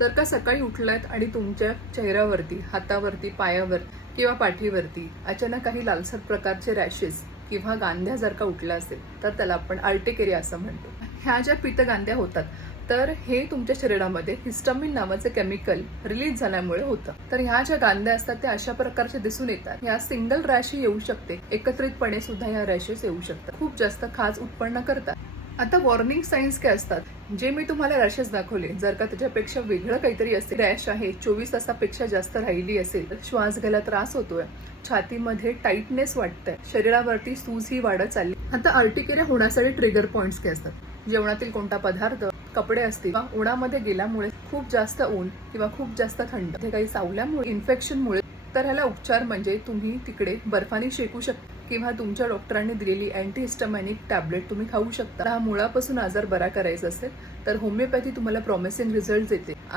जर का सकाळी उठलात आणि तुमच्या चेहऱ्यावरती, हातावरती, पायावर किंवा पाठीवरती अचानक काही लालसर प्रकारचे रॅशेस किंवा गांध्या जर का उठल्या असेल तर त्याला आपण अर्टिकेरिया असं म्हणतो. ह्या ज्या पित्तगांध्या होतात तर हे तुमच्या शरीरामध्ये हिस्टामिन नावाचे केमिकल रिलीज झाल्यामुळे होतं. तर ह्या ज्या गांध्या असतात त्या अशा प्रकारचे दिसून येतात. ह्या सिंगल रॅश येऊ शकते, एकत्रितपणे सुद्धा ह्या रॅशेस येऊ शकतात, खूप जास्त खाज उत्पन्न करतात. आता वॉर्निंग साईन्स काय असतात, जे मी तुम्हाला रॅशेस दाखवले, जर का त्याच्यापेक्षा वेगळं काहीतरी असेल, रॅश आहे 24 तासापेक्षा जास्त राहिली असेल, श्वास घ्यायला त्रास होतोय, छातीमध्ये टाईटनेस वाटतंय, शरीरावरती सूज ही वाढत चालली. आता अर्टिकेरिया होण्यासाठी ट्रिगर पॉइंट्स काय असतात, जेवणातील कोणता पदार्थ, कपडे असतील किंवा उन्हामध्ये गेल्यामुळे खूप जास्त ऊन किंवा खूप जास्त थंड, हे काही सावल्यामुळे, इन्फेक्शनमुळे, तर ह्याला उपचार म्हणजे तुम्ही तिकडे बर्फाने शेकू शकता किंवा तुमच्या डॉक्टरांनी दिलेली अँटीहिस्टामिनिक टॅबलेट तुम्ही खाऊ शकता. हा मुळापासून आजार बरा करायचा असेल तर होमिओपॅथी तुम्हाला प्रॉमिसिंग रिझल्ट देते.